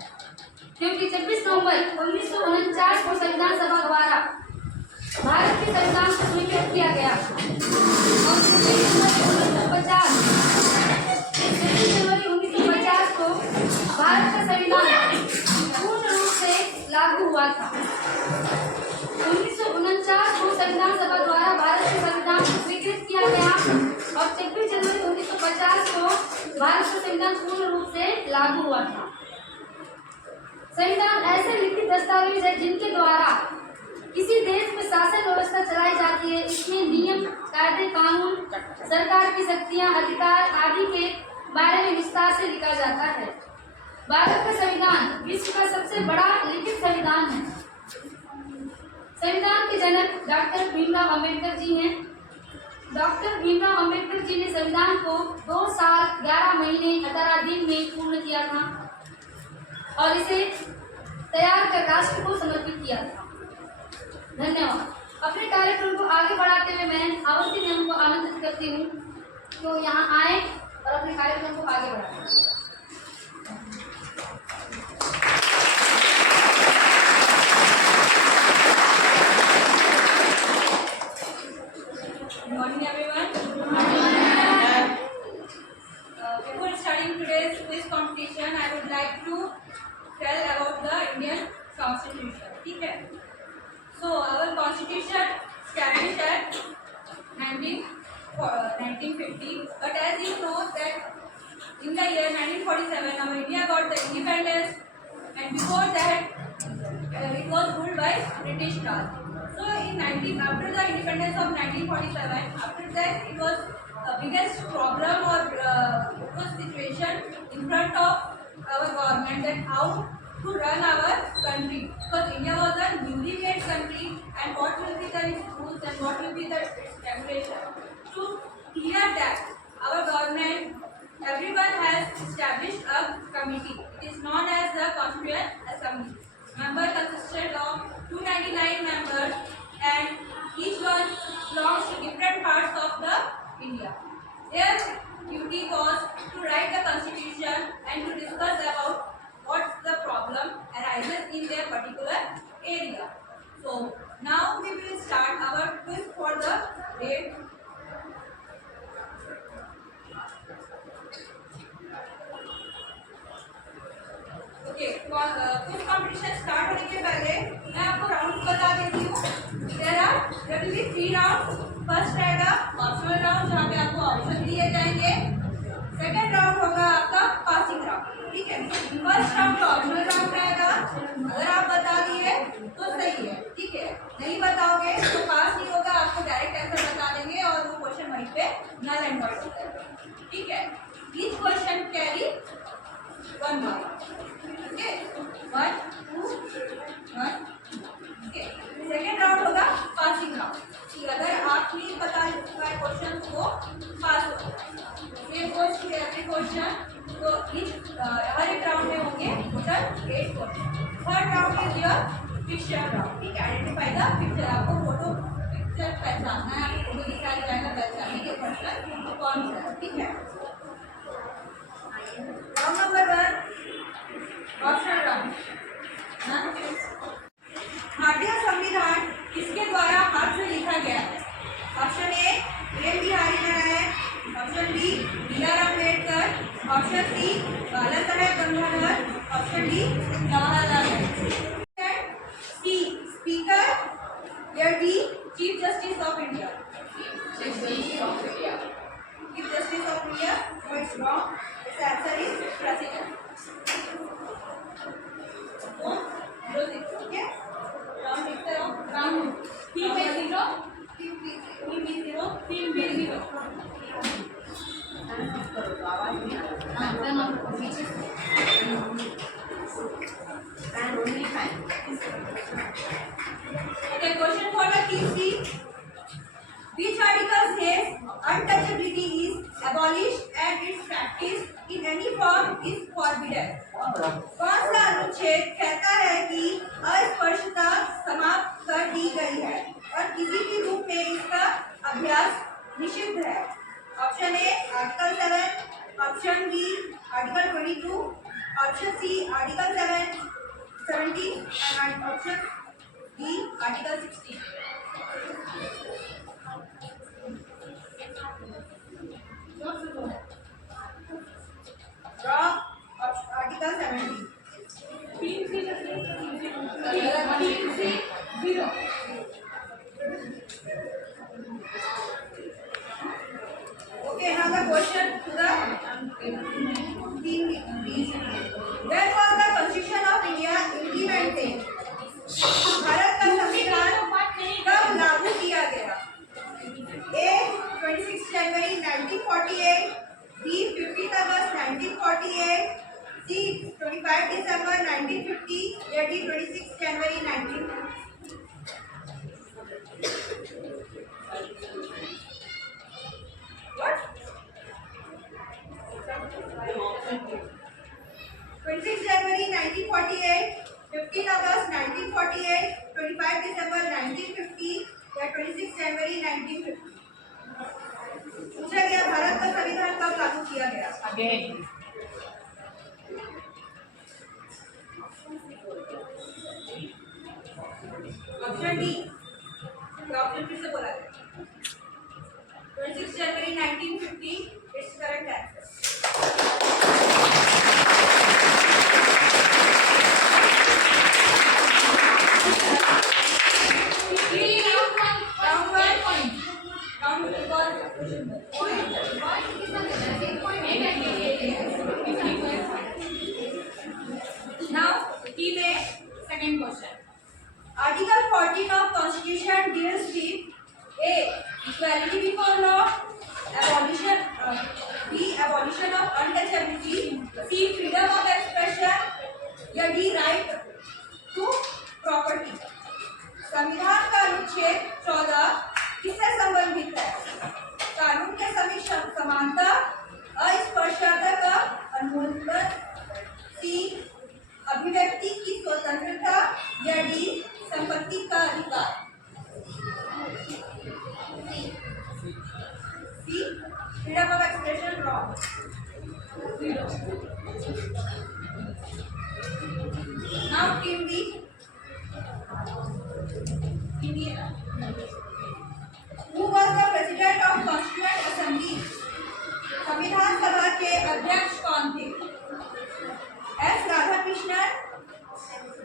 क्योंकि 26 नवंबर 1949 को संविधान सभा द्वारा भारत के संविधान को स्वीकृत किया गया और 26 जनवरी 1950 को भारत का संविधान पूर्ण रूप से लागू हुआ था। 1949 को संविधान सभा द्वारा भारत के संविधान को स्वीकृत किया गया और 26 जनवरी 1950 को भारत का संविधान पूर्ण रूप से लागू हुआ था। संविधान ऐसे लिखित दस्तावेज है जिनके द्वारा किसी देश में शासन व्यवस्था चलाई जाती है। इसमें नियम, कायदे, कानून, सरकार की शक्तियां, अधिकार आदि के बारे में विस्तार से लिखा जाता है। भारत का संविधान विश्व का सबसे बड़ा लिखित संविधान है। संविधान के जनक डॉक्टर भीमराव अंबेडकर जी हैं। डॉक्टर भीमराव अंबेडकर जी ने संविधान को 2 साल 11 महीने 18 दिन में पूर्ण किया था और इसे तैयार कर राष्ट्र को समर्पित किया था। धन्यवाद। अपने कार्यक्रम को आगे बढ़ाते हुए मैं अवश्य नियम को आमंत्रित करती हूँ तो यहाँ आए और अपने कार्यक्रम को आगे बढ़ाएं। Good morning, everyone. Good morning. Before starting today's quiz competition, I would like to tell about the Indian Constitution. Okay. So our Constitution established at 1950, but as you know that in the year 1947, our India got the independence, and before that, it was ruled by British Raj. So after the independence of 1947, after that it was the biggest problem or situation in front of our government, that how to run our country, because India was a newly made country, and what will be the rules and what will be the regulation. To clear that, our government, everyone has established a committee. It is known as the Constituent Assembly. Members consisted of 299 members, and each one belongs to different parts of the India. Their duty was to write the constitution and to discuss about what the problem arises in their particular area. So now we will start our quiz for the day. Okay, quiz competition start होने के पहले मैं आपको round बता देती हूँ। There will be 3 rounds. First रहेगा optional round, जहाँ पे आपको ऑप्शन दिए जाएंगे। सेकंड राउंड होगा आपका पासिंग राउंड, ठीक है। फर्स्ट राउंड ऑप्शनल राउंड रहेगा, अगर आप बता दिए तो सही है, ठीक है। नहीं बताओगे तो पास नहीं होगा, आपको डायरेक्ट आंसर बता देंगे और वो क्वेश्चन वहीं पे नल एंड वॉइड हो जाएगा। ठीक है, each question carry 1 mark. Okay, 1 2 1। Okay, second round होगा पासिंग राउंड, कि अगर आप नहीं बता चुका है क्वेश्चन तो वो पास हो जाएगा। ये क्वेश्चन तो हर एक राउंड में होंगे total 8 question. Third round is your picture round. ठीक है, आइडेंटिफाई द पिक्चर, आपको फोटो पिक्चर पहचानना है, आपको फोटो दिखाया जाएगा, पहचानने के क्वेश्चन कौन सा है। ठीक है, राउंड नंबर 1 ऑप्शन राउंड। भारतीय संविधान किसके द्वारा हाथ से लिखा गया है? Option A Prem Bihari Narayan, option B B R. Ambedkar, option C Bala Saheb Gangadhar, option D Jawaharlal Nehru. C speaker या D chief justice of India? Chief justice of India. Chief justice of India, no it's wrong, it's answer is president. Okay, round लिखते रहो, round team में 0 team B 0 team B 0। Okay, question for the team C. Which article says untouchability is abolished and its practice in any form is forbidden? कौन सा अनुच्छेद कहता है कि अस्पृश्यता समाप्त कर दी गई है और किसी भी रूप में इसका अभ्यास निषिद्ध है? Option A article 7, option B article 22, option C article 17 and option D article 16। Draw article 17. Team C 0. Okay, now the question to the team B. When was the Constitution of India implemented? Bharat का संविधान कब लागू किया गया? A 26 January 1948, B 15 August 1948, C 25 दिसंबर 1950 या D 26 January 1950? What? 26 जनवरी 1948, 15 अगस्त 1948, 25 दिसंबर 1950 या 26 जनवरी 1950? पूछा गया भारत का संविधान कब लागू किया गया? ऑप्शन डी, ऑप्शन फिर से बोला गया 26 जनवरी 1950 it's correct answer. Now, team A, second question. Article 14 of Constitution deals with A. Equality before law, B. Abolition of untouchability, C. Freedom of expression या D. Right to property. संविधान का अनुच्छेद 14 किससे संबंधित है? कानून के समीक्षा समानता, अस्पृश्यता का उन्मूलन, सी अभिव्यक्ति की स्वतंत्रता या डी संपत्ति का अधिकार? C freedom of expression wrong. Now team B, Who was the president of Constituent Assembly? संविधान सभा के अध्यक्ष कौन थे? S Radhakrishnan,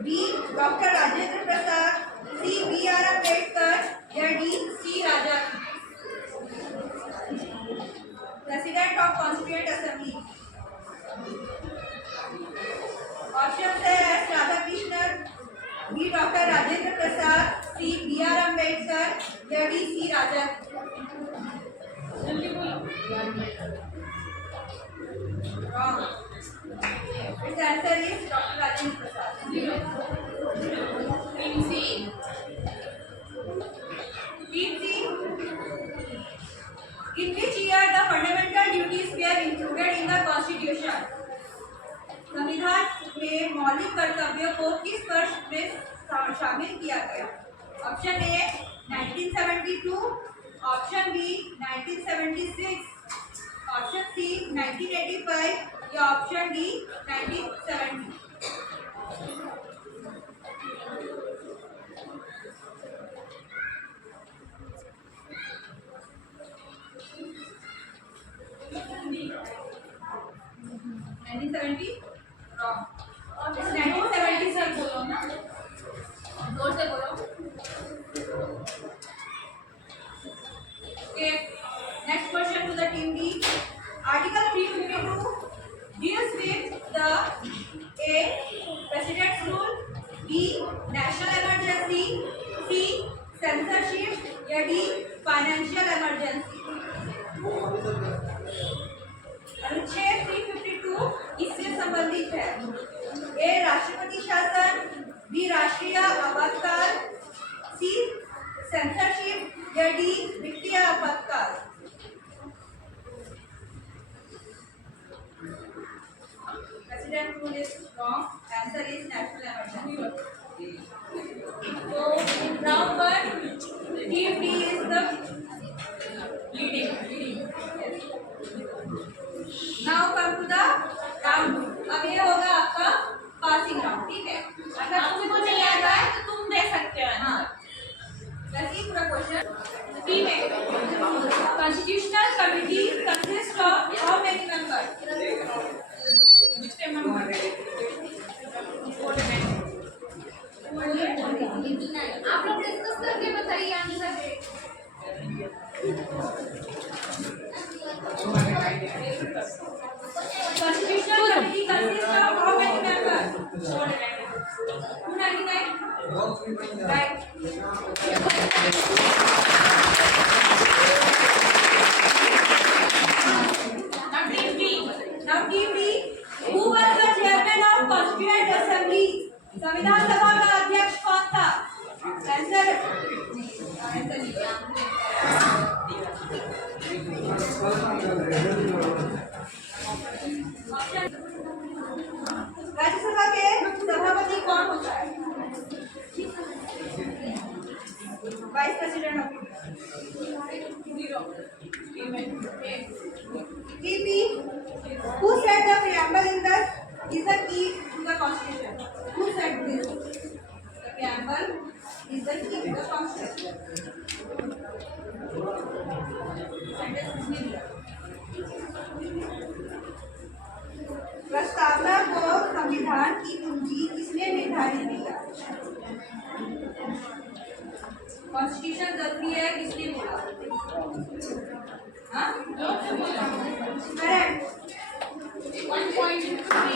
B doctor Rajendra Prasad, C B R. Ambedkar या D C Raja? President of constituent assembly या D C Rajan? Wrong. Its answer is Dr. Rajendra Prasad. Team C. Team C. In which year the fundamental duties were included in the Constitution? संविधान में मौलिक कर्तव्यों को किस वर्ष में शामिल किया गया? Option A 1972, option B 1976, option C 1985 या option D 1970? Okay. Next question to the team B. Article 352 deals with the A. President's rule, B. National emergency, C. Censorship या D. Financial emergency? अनुच्छेद 352 इससे संबंधित है? ए. राष्ट्रपति शासन, बी. राष्ट्रीय आपातकाल, सी. सेंसरशिप या डी. वित्तीय आपातकाल? President rule is wrong. Answer is national emergency. So in round 1, team D is the leading. Now come to the round 2. अब ये होगा आपका पासिंग राउंड, ठीक है? अगर तुमको नहीं आता है तो तुम दे सकते हो। हाँ, वैसे ही पूरा क्वेश्चन बी में constitutional committee consist of how many members? आप लोग डिस्कस करके बताइए answer. Constitutional committee consists of how many members? 299. Right. Now team B. Who was the chairman of Constituent Assembly? संविधान सभा का अध्यक्ष कौन था? आंसर राज्यसभा के सभापति कौन होता है? Vice president of India. Who said the preamble in the is the key to the constitution? Who said this? The preamble is the key to the constitution. प्रस्तावना को संविधान की कुंजी किसने निर्धारित किया? कॉन्स्टिट्यूशन जरूरी है किसने बोला? हाँ? Correct. 1 point 3.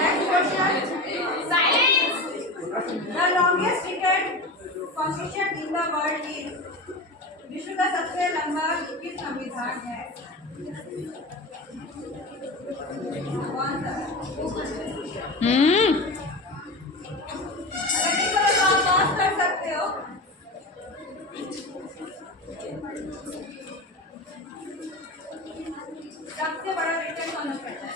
Next question. Silence. The longest written constitution in the world is? विश्व का सबसे लंबा लिखित संविधान है कौन सा? अगर नहीं पता तो आप पॉज कर सकते हो। सबसे बड़ा रिटर्न कौन करता है?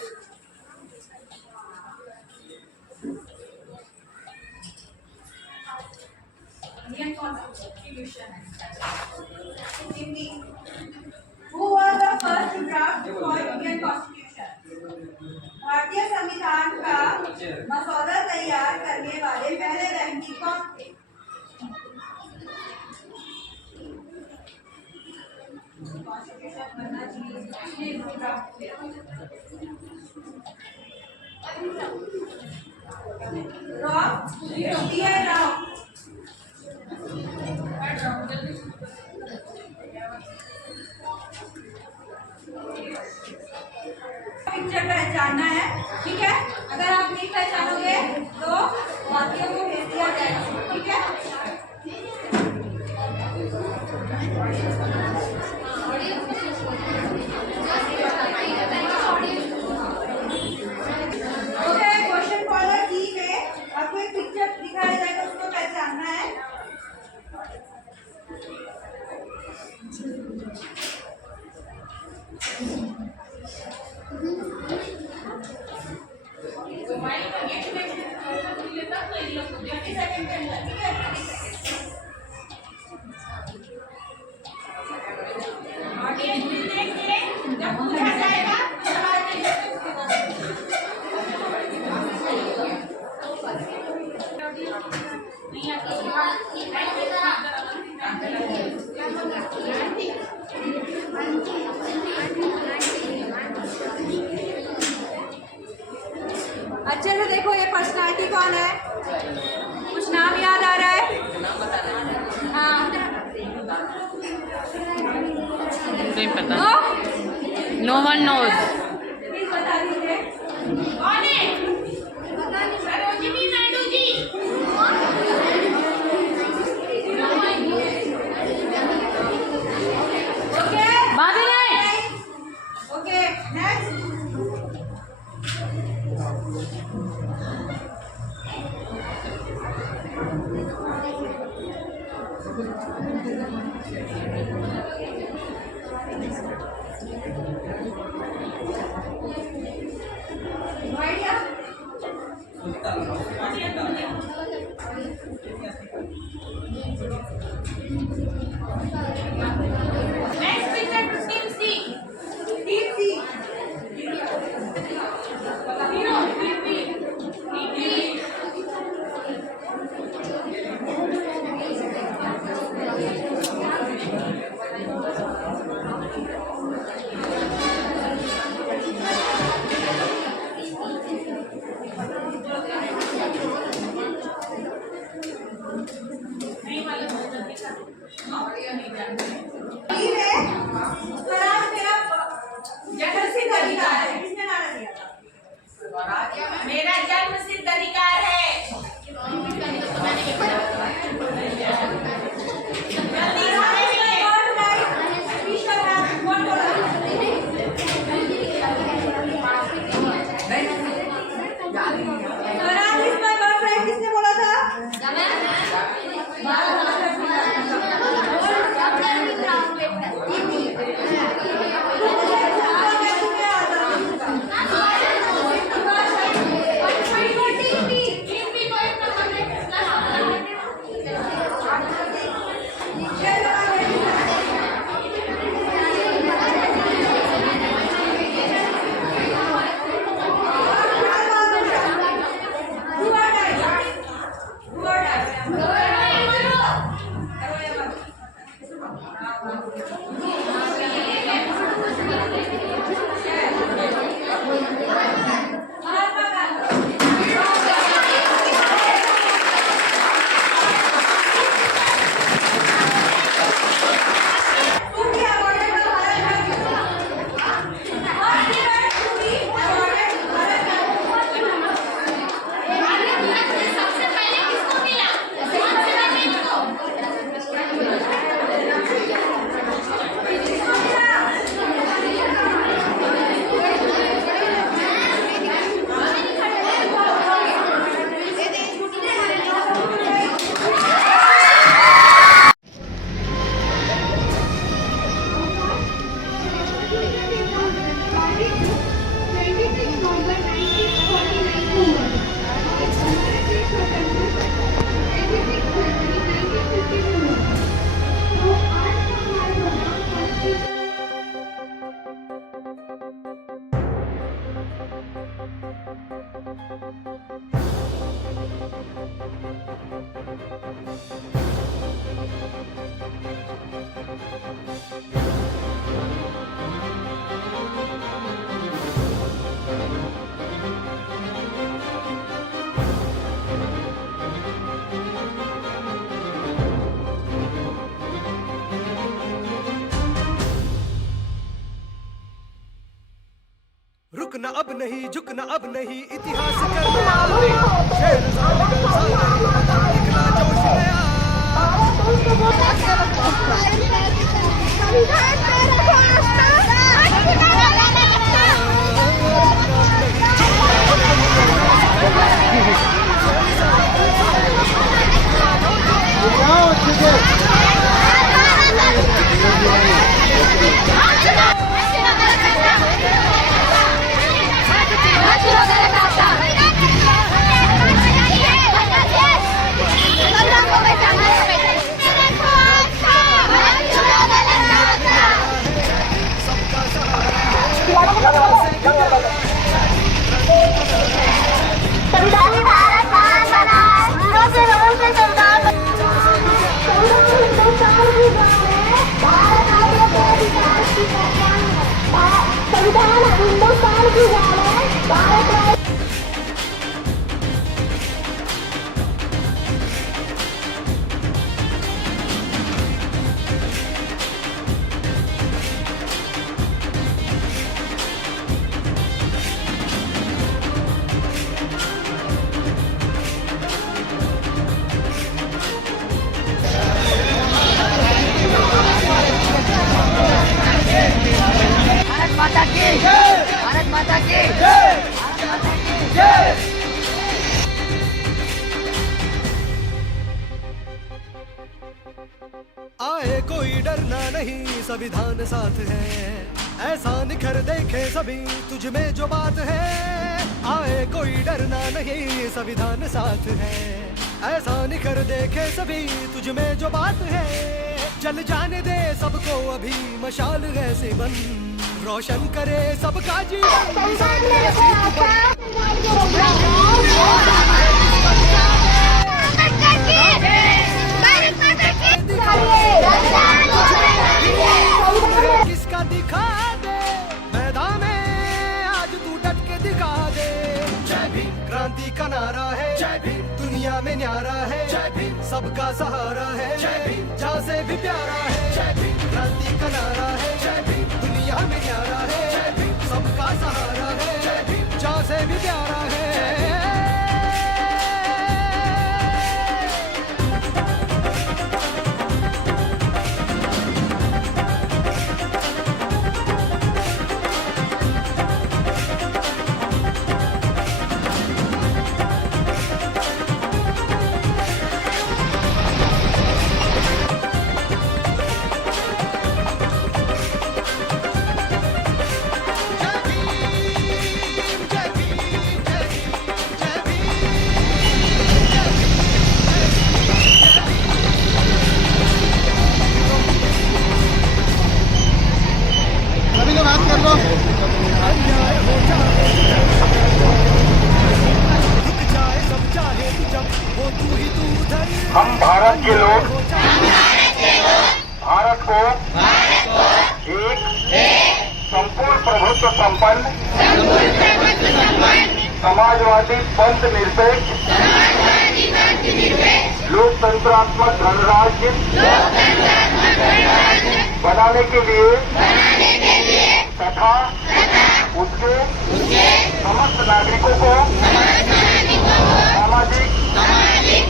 इंडियन कॉन्स्टिट्यूशन है। Who was the first to draft for Indian Constitution? भारतीय संविधान का मसौदा तैयार करने वाले पहले व्यक्ति कौन थे? कॉन्स्टिट्यूशन बनना चाहिए इसलिए ड्राफ्ट किया। Wrong, DI Rao. पिक्चर पहचानना है, ठीक है? अगर आप नहीं पहचानोगे तो 20 सेकंड के अंदर, ठीक है? 30 सेकंड। ऑडियंस भी देखिए, जब पूछा जाएगा सवाल कीजिए। अच्छे से देखो ये पर्सनालिटी कौन है, कुछ नाम याद आ रहा है? हाँ नहीं पता। No no one knows. Please बता दीजिए कौन है? सरोजिनी नायडू जी। ओके बाबी नहीं। Okay next. Next picture, team C. Team C. Hero, team B. Team B. जन्मसिद्ध अधिकार है, किसने नारा दिया था? मेरा जन्मसिद्ध अधिकार है। जल्दी सारे मिले। कौन बोला? स्वराज इज माय बॉयफ्रेंड, किसने बोला था? रुकना अब नहीं, झुकना अब नहीं, इतिहास करना अब नहीं। शेरशाह निकल सागर, निकला जोश नया। नहीं संविधान साथ है, ऐसा निखर देखे सभी तुझ में जो बात है, आए कोई डरना नहीं संविधान साथ है, ऐसा निखर देखे सभी तुझ में जो बात है, जल जाने दे सबको अभी मशाल ऐसे बन, रोशन करे सबका जीवन मिसाल ऐसी किसका दिखा दे मैदान में आज तू डट के दिखा दे। जय भीम क्रांति का नारा है, जय भीम दुनिया में न्यारा है, जय भीम सबका सहारा है, जय भीम जहाँ से भी प्यारा है, जय भीम क्रांति का नारा है, जय भीम दुनिया में न्यारा है, जय भीम सबका सहारा है, जय भीम जहाँ से भी प्यारा है। अभी तो बात कर लो। अन्याय हो जाए रुक जाए सब चाहे तू जब वो तू ही तू उधर। हम भारत के लोग भारत को एक संपूर्ण प्रभुत्व संपन्न समाजवादी पंथ निरपेक्ष लोकतंत्रात्मक गणराज्य बनाने के लिए तथा उसके समस्त नागरिकों को सामाजिक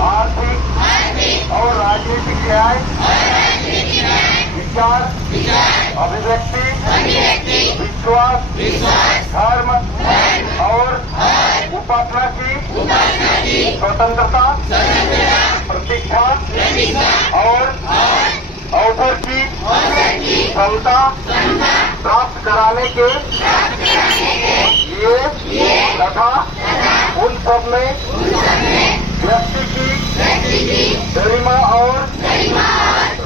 आर्थिक और राजनीतिक न्याय विचार अभिव्यक्ति विश्वास धर्म और उपासना की स्वतंत्रता प्रतिष्ठा और अवसर की क्षमता प्राप्त कराने के लिए तथा उन सब में व्यक्ति की गरिमा और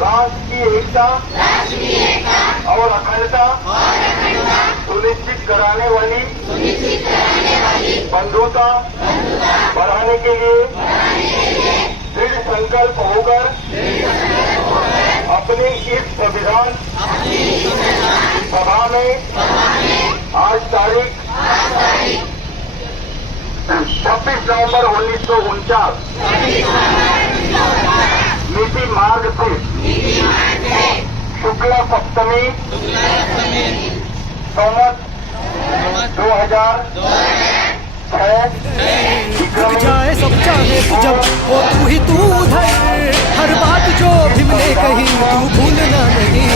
राष्ट्र की एकता और अखंडता सुनिश्चित कराने वाली बंधुता बढ़ाने के लिए दृढ़ संकल्प होकर अपनी इस संविधान सभा में आज तारीख 26 नवंबर 1949 नीति मार्ग से शुक्ला सप्तमी संवत 2006 जाए सब चाहे तू जब वो तू ही तू उधर, हर बात जो भीम ने कही तू भूलना नहीं,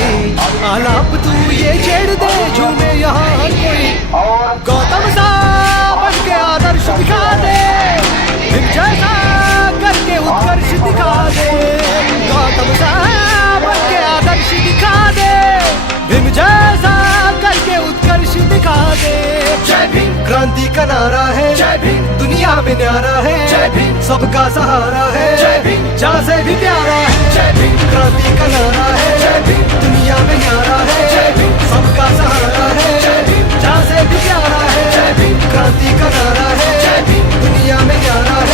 आलाप तू ये छेड़ दे झूमे यहाँ हर कोई, गौतम सा बन के आदर्श दिखा दे, भीम जैसा करके उत्कर्ष दिखा दे, गौतम सा बन के आदर्श दिखा दे, भीम जैसा करके उत्कर्ष दिखा दे। जय भीम क्रांति का नारा है, जय भीम दुनिया में न्यारा है, जय भीम सबका सहारा है, जय भीम जहाँ से भी प्यारा है, जय भीम क्रांति का नारा है, जय भीम दुनिया में न्यारा है, जय भीम सबका सहारा है, जय भीम जहाँ से भी प्यारा है, जय भीम क्रांति का नारा है, जय भीम दुनिया में न्यारा है।